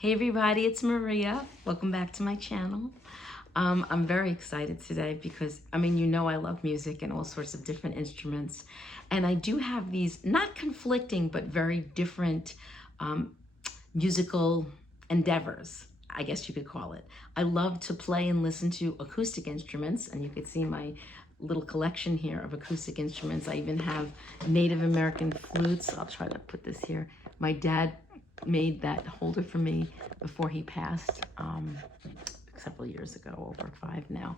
Hey everybody, it's Maria. Welcome back to my channel. I'm very excited today because, you know I love music and all sorts of different instruments. And I do have these not conflicting, but very different musical endeavors, I guess you could call it. I love to play and listen to acoustic instruments, and you could see my little collection here of acoustic instruments. I even have Native American flutes. I'll try to put this here. My dad made that holder for me before he passed several years ago, over 5 now.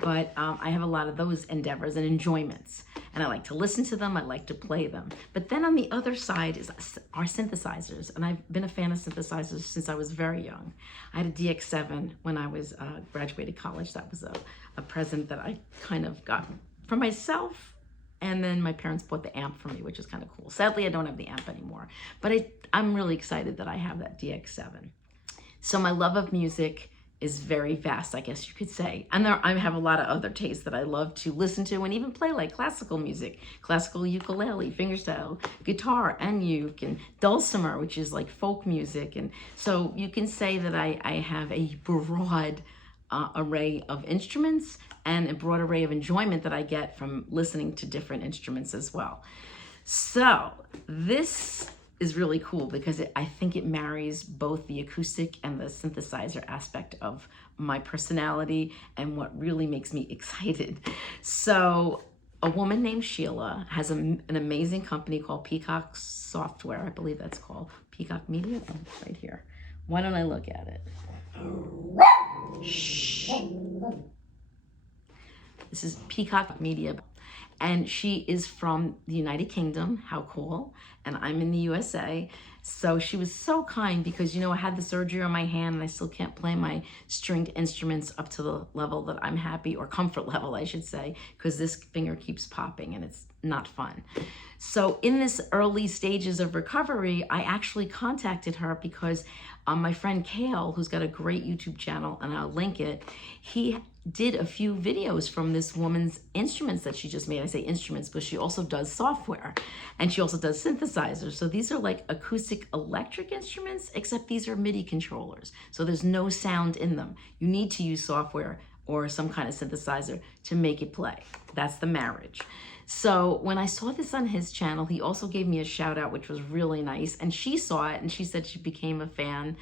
But I have a lot of those endeavors and enjoyments, and I like to listen to them, I like to play them. But then on the other side is our synthesizers, and I've been a fan of synthesizers since I was very young. I had a DX7 when I was graduated college. That was a present that I kind of got for myself. And then my parents bought the amp for me, which is kind of cool. Sadly, I don't have the amp anymore, but I'm really excited that I have that DX7. So my love of music is very vast, I guess you could say. And I have a lot of other tastes that I love to listen to and even play, like classical music, classical ukulele, fingerstyle, guitar, and uke, and dulcimer, which is like folk music. And so you can say that I have a broad array of instruments and a broad array of enjoyment that I get from listening to different instruments as well. So this is really cool because I think it marries both the acoustic and the synthesizer aspect of my personality and what really makes me excited. So a woman named Sheila has an amazing company called Peacock Software. I believe that's called Peacock Media. Oh, it's right here. Why don't I look at it? Shh. This is Peacock Media, and she is from the United Kingdom. How cool. And I'm in the USA. So she was so kind because, you know, I had the surgery on my hand and I still can't play my stringed instruments up to the level that I'm happy, or comfort level, I should say, because this finger keeps popping and it's not fun. So in this early stages of recovery, I actually contacted her because my friend Kale, who's got a great YouTube channel, and I'll link it, he did a few videos from this woman's instruments that she just made. I say instruments, but she also does software, and she also does synthesizers. So these are like acoustic electric instruments, except these are MIDI controllers. So there's no sound in them. You need to use software or some kind of synthesizer to make it play. That's the marriage. So when I saw this on his channel, he also gave me a shout out, which was really nice. And she saw it and she said she became a fan.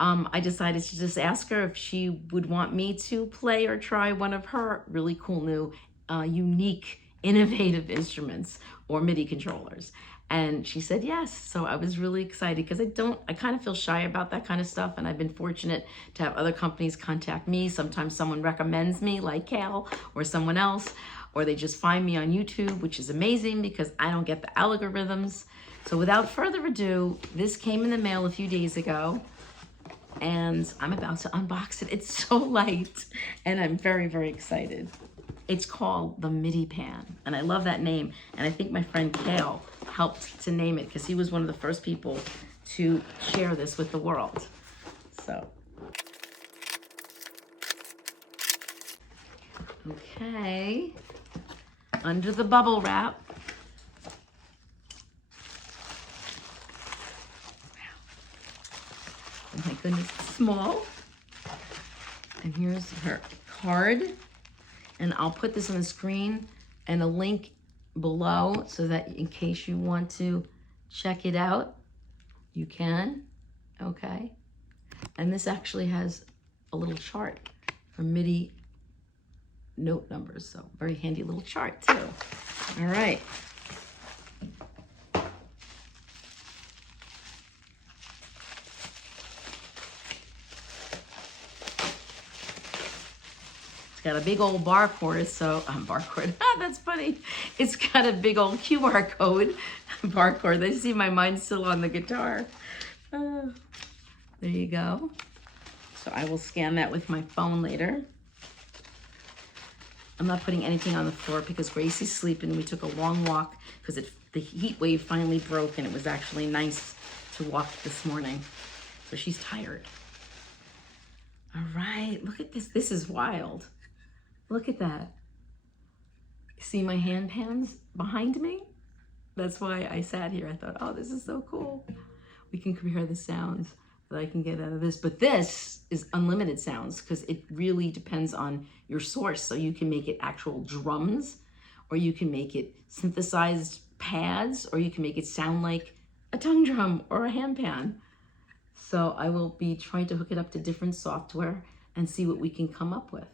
I decided to just ask her if she would want me to play or try one of her really cool new, unique, innovative instruments or MIDI controllers. And she said yes. So I was really excited because I kind of feel shy about that kind of stuff. And I've been fortunate to have other companies contact me. Sometimes someone recommends me, like Cal or someone else, or they just find me on YouTube, which is amazing because I don't get the algorithms. So without further ado, this came in the mail a few days ago and I'm about to unbox it. It's so light and I'm very, very excited. It's called the MidiPan, and I love that name. And I think my friend Kale helped to name it because he was one of the first people to share this with the world. So, okay, under the bubble wrap. Wow. Oh my goodness, it's small. And here's her card. And I'll put this on the screen and a link below so that in case you want to check it out, you can. Okay. And this actually has a little chart for MIDI note numbers. So very handy little chart too. All right. Got a big old barcode, so barcode. That's funny. It's got a big old QR code barcode. I see my mind's still on the guitar. There you go. So I will scan that with my phone later. I'm not putting anything on the floor because Gracie's sleeping. We took a long walk because the heat wave finally broke, and it was actually nice to walk this morning. So she's tired. All right, look at this. This is wild. Look at that. See my handpans behind me? That's why I sat here. I thought, oh, this is so cool. We can compare the sounds that I can get out of this. But this is unlimited sounds because it really depends on your source. So you can make it actual drums, or you can make it synthesized pads, or you can make it sound like a tongue drum or a handpan. So I will be trying to hook it up to different software and see what we can come up with.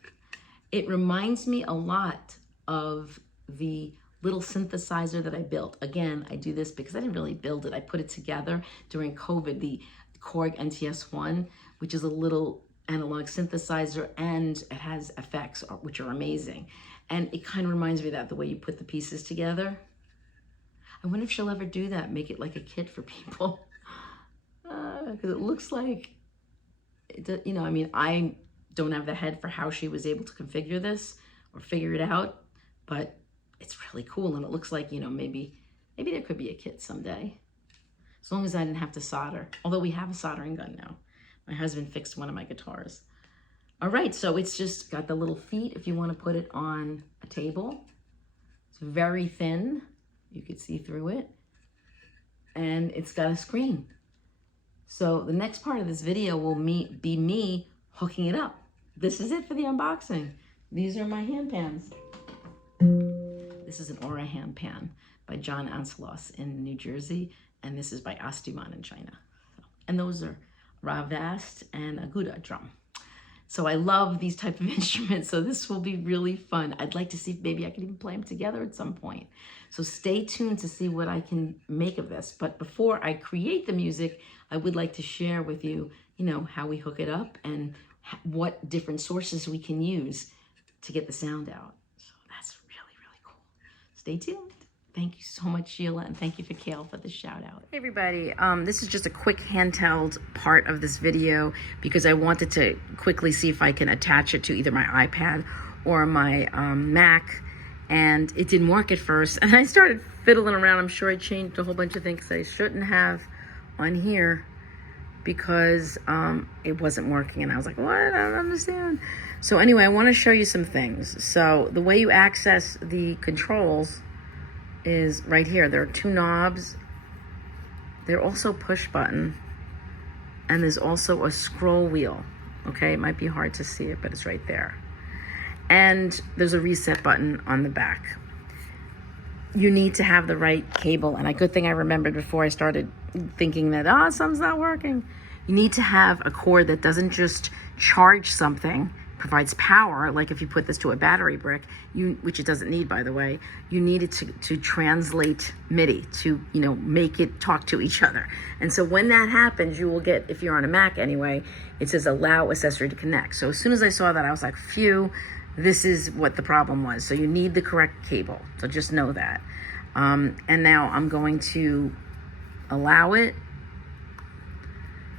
It reminds me a lot of the little synthesizer that I built. Again, I do this because I didn't really build it. I put it together during COVID, the Korg NTS-1, which is a little analog synthesizer, and it has effects, which are amazing. And it kind of reminds me of that, the way you put the pieces together. I wonder if she'll ever do that, make it like a kit for people. Because it looks like, you know, I mean, I don't have the head for how she was able to configure this or figure it out, but it's really cool. And it looks like, you know, maybe there could be a kit someday, as long as I didn't have to solder. Although we have a soldering gun now. My husband fixed one of my guitars. All right, so it's just got the little feet if you want to put it on a table. It's very thin. You could see through it. And it's got a screen. So the next part of this video will be me hooking it up. This is it for the unboxing. These are my handpans. This is an AURORA handpan by John Anselos in New Jersey, and this is by Astiman in China. And those are Wavstate and a Gouda drum. So I love these type of instruments, so this will be really fun. I'd like to see if maybe I can even play them together at some point. So stay tuned to see what I can make of this. But before I create the music, I would like to share with you, you know, how we hook it up and what different sources we can use to get the sound out. So that's really, really cool. Stay tuned. Thank you so much, Sheila, and thank you for Kale for the shout out. Hey everybody, this is just a quick handheld part of this video because I wanted to quickly see if I can attach it to either my iPad or my Mac, and it didn't work at first. And I started fiddling around. I'm sure I changed a whole bunch of things I shouldn't have on here because it wasn't working, and I was like, what? I don't understand. So anyway, I want to show you some things. So the way you access the controls is right here. There are two knobs. They're also push button, and there's also a scroll wheel. Okay, it might be hard to see it, but it's right there. And there's a reset button on the back. You need to have the right cable, and a good thing I remembered before I started thinking that, something's not working. You need to have a cord that doesn't just charge something, provides power, like if you put this to a battery brick, which it doesn't need, by the way, you need it to translate MIDI, to, you know, make it talk to each other. And so when that happens, you will get, if you're on a Mac anyway, it says allow accessory to connect. So as soon as I saw that, I was like, phew, this is what the problem was. So you need the correct cable. So just know that. And now I'm going to allow it.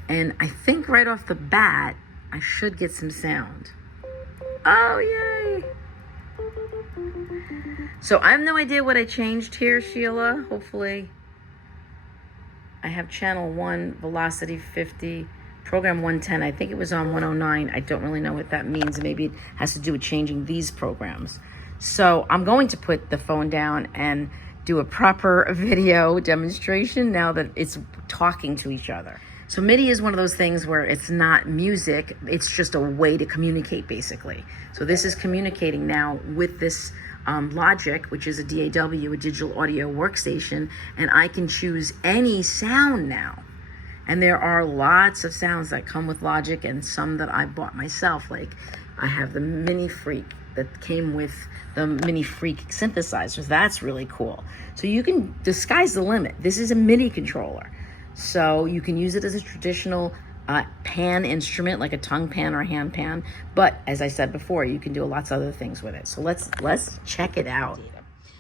And I think right off the bat, I should get some sound. Oh, yay. So I have no idea what I changed here, Sheila. Hopefully I have channel 1, velocity 50, program 110. I think it was on 109. I don't really know what that means. Maybe it has to do with changing these programs. So I'm going to put the phone down and do a proper video demonstration now that it's talking to each other. So MIDI is one of those things where it's not music, it's just a way to communicate, basically. So this is communicating now with this Logic, which is a DAW, a digital audio workstation, and I can choose any sound now. And there are lots of sounds that come with Logic and some that I bought myself. Like I have the Mini Freak that came with the Mini Freak synthesizers. That's really cool. So you can, the sky's the limit. This is a MIDI controller. So you can use it as a traditional pan instrument, like a tongue pan or a hand pan. But as I said before, you can do lots of other things with it. So let's check it out.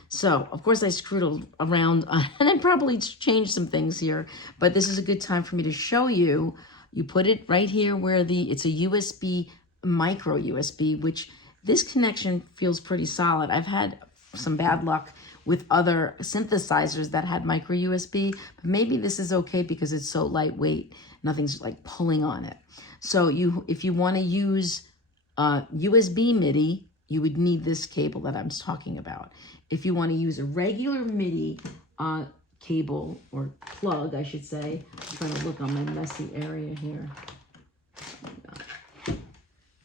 So of course I screwed around and I probably changed some things here, but this is a good time for me to show you. You put it right here where it's a USB, micro USB, which this connection feels pretty solid. I've had some bad luck with other synthesizers that had micro USB, but maybe this is okay because it's so lightweight, nothing's like pulling on it. So if you want to use USB MIDI, you would need this cable that I'm talking about. If you want to use a regular MIDI cable, or plug, I should say. I'm trying to look on my messy area here.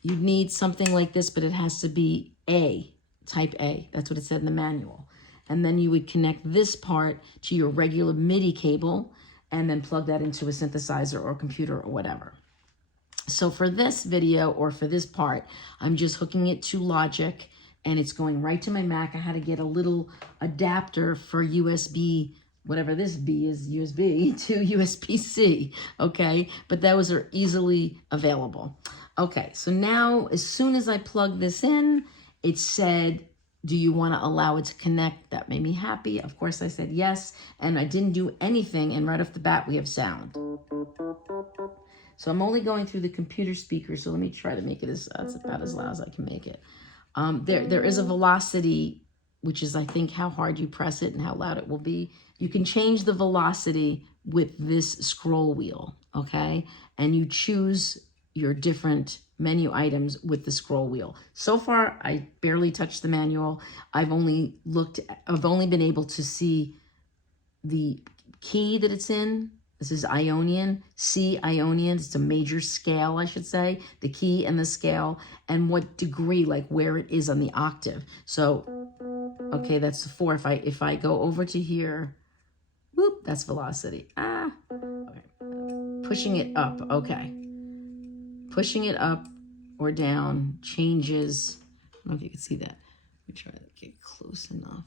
You'd need something like this, but it has to be type A. That's what it said in the manual. And then you would connect this part to your regular MIDI cable and then plug that into a synthesizer or computer or whatever. So for this video, or for this part, I'm just hooking it to Logic, and it's going right to my Mac. I had to get a little adapter for USB, whatever this B is, USB to USB-C, okay? But those are easily available. Okay, so now as soon as I plug this in, it said, do you want to allow it to connect? That made me happy. Of course, I said yes, and I didn't do anything, and right off the bat, we have sound. So I'm only going through the computer speaker, so let me try to make it that's about as loud as I can make it. There is a velocity, which is, I think, how hard you press it and how loud it will be. You can change the velocity with this scroll wheel, okay? And you choose your different menu items with the scroll wheel. So far, I barely touched the manual. I've only been able to see the key that it's in. This is Ionian, C Ionian. It's a major scale, I should say, the key and the scale, and what degree, like where it is on the octave. So, okay, that's the 4. If I go over to here, whoop, that's velocity. Okay. Pushing it up, okay. Pushing it up or down changes. I don't know if you can see that. Let me try to get close enough.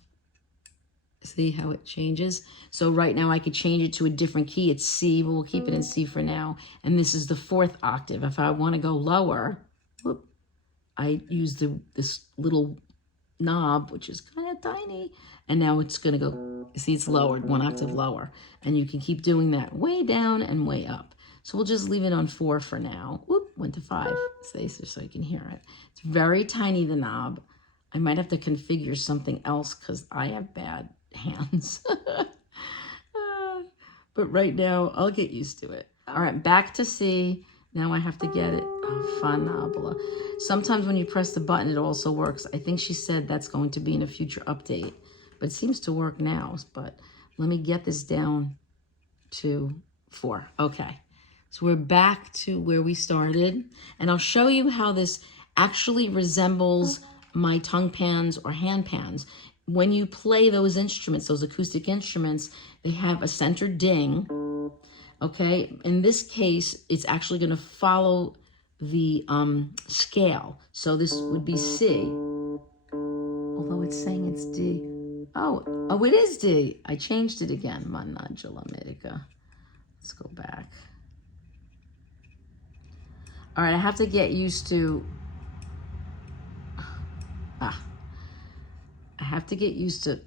See how it changes? So right now I could change it to a different key. It's C, but we'll keep it in C for now. And this is the 4th octave. If I want to go lower, whoop, I use this little knob, which is kind of tiny. And now it's going to go, see, it's lowered 1 octave lower. And you can keep doing that way down and way up. So we'll just leave it on 4 for now. Whoop, went to 5, so you can hear it. It's very tiny, the knob. I might have to configure something else because I have bad hands. But right now, I'll get used to it. All right, back to C. Now I have to get it. Oh, fanabula. Sometimes when you press the button, it also works. I think she said that's going to be in a future update. But it seems to work now. But let me get this down to 4. Okay. So we're back to where we started. And I'll show you how this actually resembles my tongue pans or hand pans. When you play those instruments, those acoustic instruments, they have a center ding, okay? In this case, it's actually going to follow the scale. So this would be C, although it's saying it's D. Oh, it is D. I changed it again. Managula medica. Let's go back. All right, I have to get used to... I have to get used to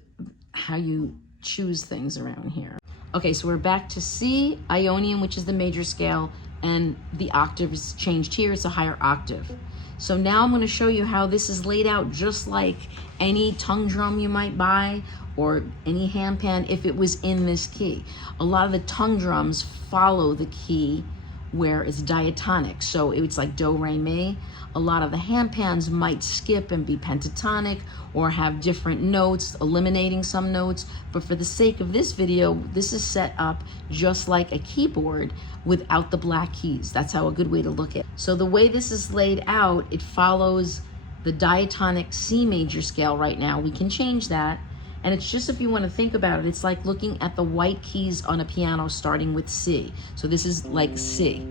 how you choose things around here. Okay, so we're back to C, Ionian, which is the major scale, and the octave is changed here. It's a higher octave. So now I'm going to show you how this is laid out just like any tongue drum you might buy or any handpan if it was in this key. A lot of the tongue drums follow the key where it's diatonic, so it's like do, re, mi. A lot of the handpans might skip and be pentatonic or have different notes, eliminating some notes. But for the sake of this video, this is set up just like a keyboard without the black keys. That's how a good way to look at it. So the way this is laid out, it follows the diatonic C major scale right now. We can change that. And it's just, if you want to think about it, it's like looking at the white keys on a piano starting with C. So this is like C,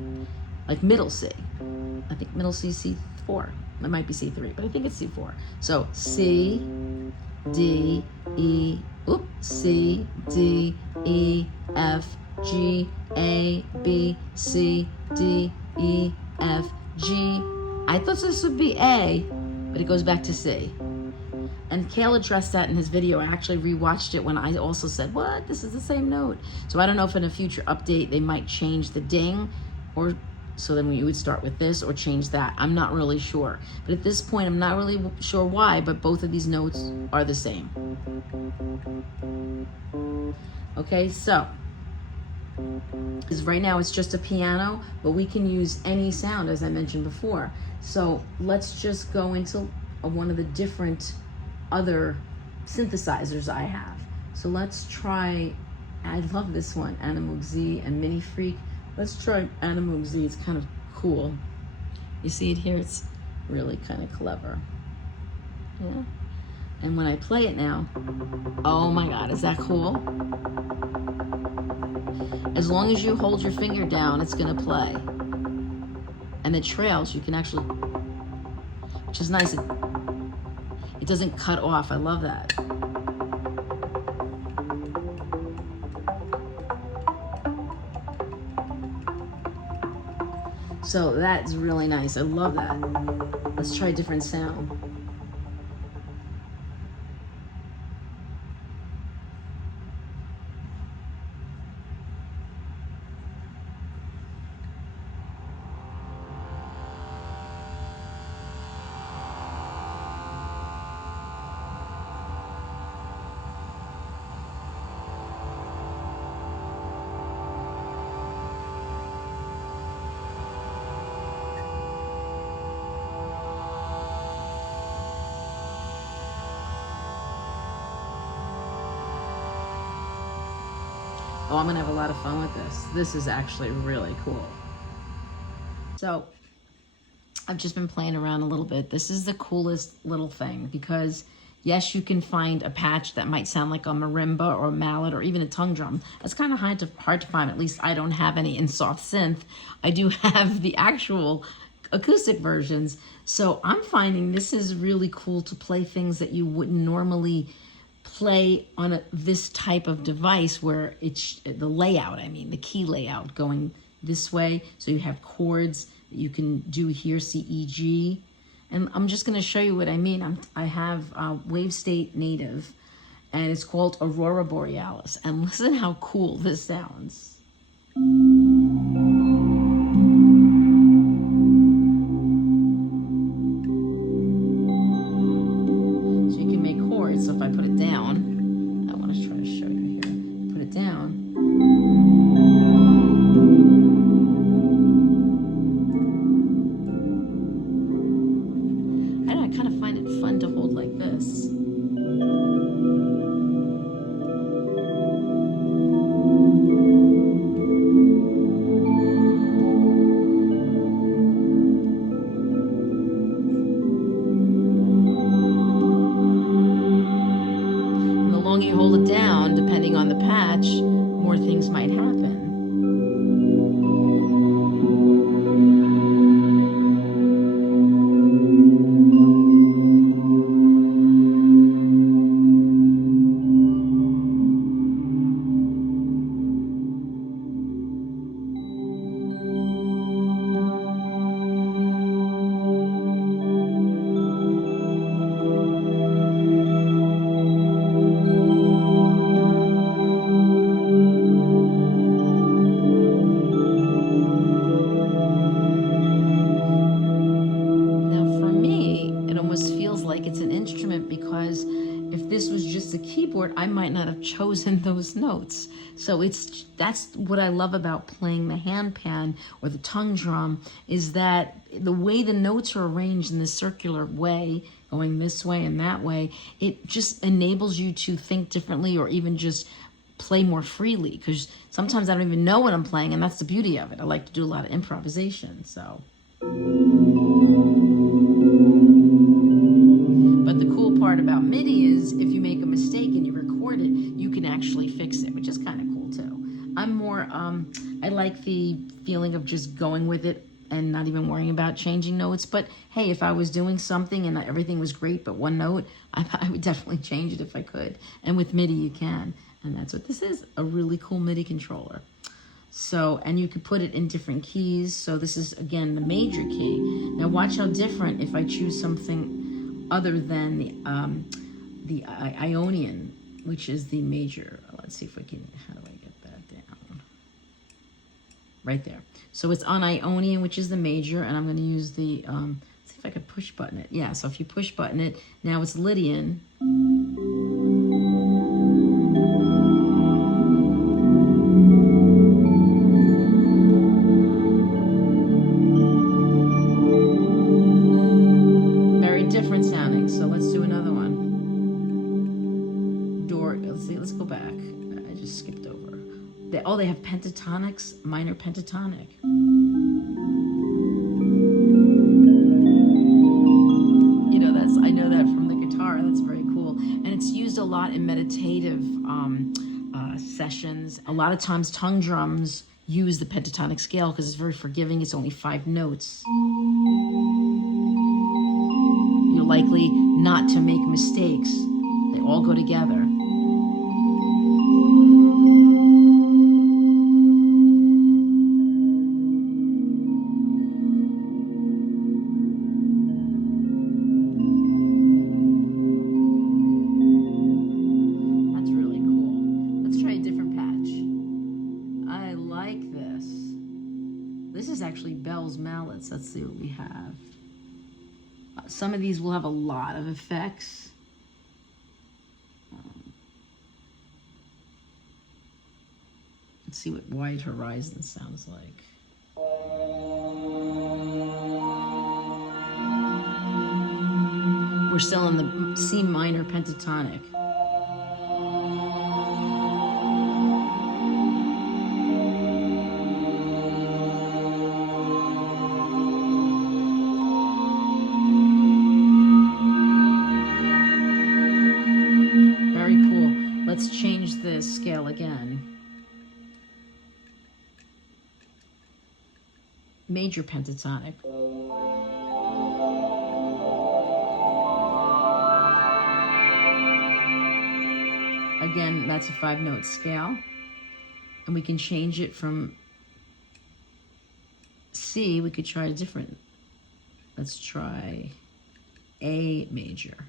like middle C. I think middle C, C4. It might be C3, but I think it's C4. So C, D, E, C, D, E, F, G, A, B, C, D, E, F, G. I thought this would be A, but it goes back to C. And Kale addressed that in his video. I actually rewatched it when I also said, what? This is the same note. So I don't know if in a future update they might change the ding, or so then we would start with this or change that. I'm not really sure. But at this point, I'm not really sure why, but both of these notes are the same. Okay, so because right now it's just a piano, but we can use any sound, as I mentioned before. So let's just go into one of the different other synthesizers I have. So let's try I love this one, Animoog Z and Mini Freak. Let's try Animoog Z. It's kind of cool. You see it here? It's really kind of clever. Yeah. And when I play it now, oh my God, is that cool? As long as you hold your finger down, it's gonna play. And the trails, you can actually, which is nice. It doesn't cut off. I love that. So that's really nice. I love that. Let's try a different sound. Oh, I'm gonna have a lot of fun with this. This is actually really cool. So I've just been playing around a little bit. This is the coolest little thing because yes, you can find a patch that might sound like a marimba or a mallet or even a tongue drum. That's kind of hard to find. At least I don't have any in soft synth. I do have the actual acoustic versions. So I'm finding this is really cool to play things that you wouldn't normally play on this type of device where it's the layout, I mean, the key layout going this way. So you have chords that you can do here, C, E, G. And I'm just going to show you what I mean. I have Wavestate native, and it's called Aurora Borealis. And listen how cool this sounds. So if I put it down, I want to try to show you here. Put it down. I don't know, I kind of find it fun to hold like this. You hold it down, depending on the patch, more things might happen. Like it's an instrument because if this was just a keyboard, I might not have chosen those notes. So that's what I love about playing the handpan or the tongue drum, is that the way the notes are arranged in this circular way, going this way and that way, it just enables you to think differently or even just play more freely, because sometimes I don't even know what I'm playing, and that's the beauty of it. I like to do a lot of improvisation. So but the cool part about MIDI is if you make a mistake and you record it, you can actually fix it, which is kind of cool too. I'm more, I like the feeling of just going with it and not even worrying about changing notes. But hey, if I was doing something and everything was great but one note, I would definitely change it if I could. And with MIDI you can. And that's what this is, a really cool MIDI controller. So, and you could put it in different keys. So this is, again, the major key. Now watch how different if I choose something other than the Ionian, which is the major. Let's see if we can, how do I get that down? Right there. So it's on Ionian, which is the major, and I'm going to use the, let's see if I could push button it. Yeah, so if you push button it, now it's Lydian. Let's go back. I just skipped over. They have pentatonics, minor pentatonic. You know, I know that from the guitar. That's very cool. And it's used a lot in meditative sessions. A lot of times tongue drums use the pentatonic scale because it's very forgiving. It's only 5 notes. You're likely not to make mistakes. They all go together. Mallets. Let's see what we have. Some of these will have a lot of effects. Let's see what Wide Horizon sounds like. We're still in the C minor pentatonic. Let's change the scale again. Major pentatonic. Again, that's a 5-note scale. And we can change it from C. We could try a different. Let's try A major.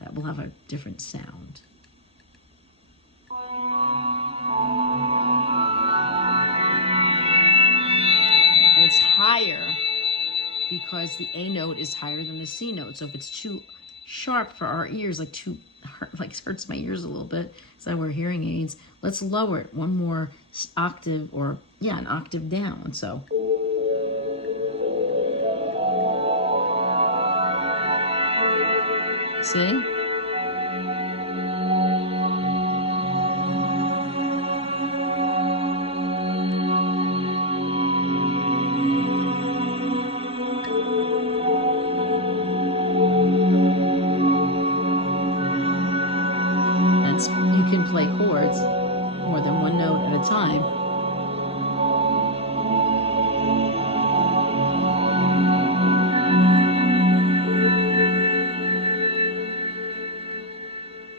That will have a different sound. It's higher because the A note is higher than the C note. So if it's too sharp for our ears, like hurts my ears a little bit, because I wear hearing aids, let's lower it one more octave, or yeah, an octave down. So see? You can play chords more than one note at a time.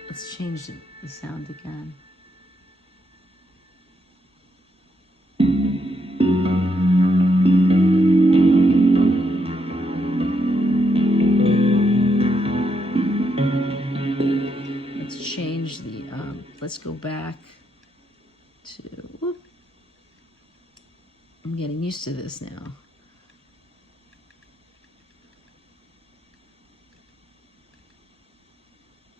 Let's change the sound again. Let's go back to, whoop. I'm getting used to this now.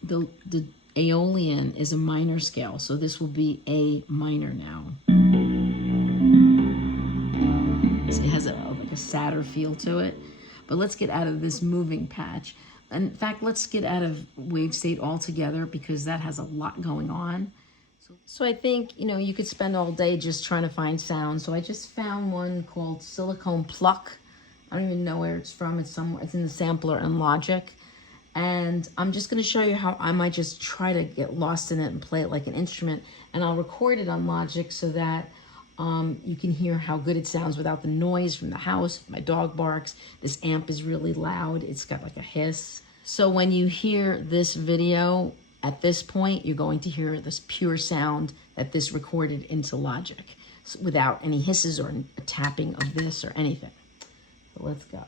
The Aeolian is a minor scale, so this will be A minor now. So it has like a sadder feel to it. But let's get out of this moving patch. In fact, let's get out of Wavestate altogether because that has a lot going on. So I think, you know, you could spend all day just trying to find sound. So I just found one called Silicone Pluck. I don't even know where it's from. It's somewhere. It's in the sampler in Logic. And I'm just going to show you how I might just try to get lost in it and play it like an instrument. And I'll record it on Logic so that you can hear how good it sounds without the noise from the house. My dog barks. This amp is really loud. It's got like a hiss. So when you hear this video, at this point, you're going to hear this pure sound that this recorded into Logic, without any hisses or a tapping of this or anything. So let's go.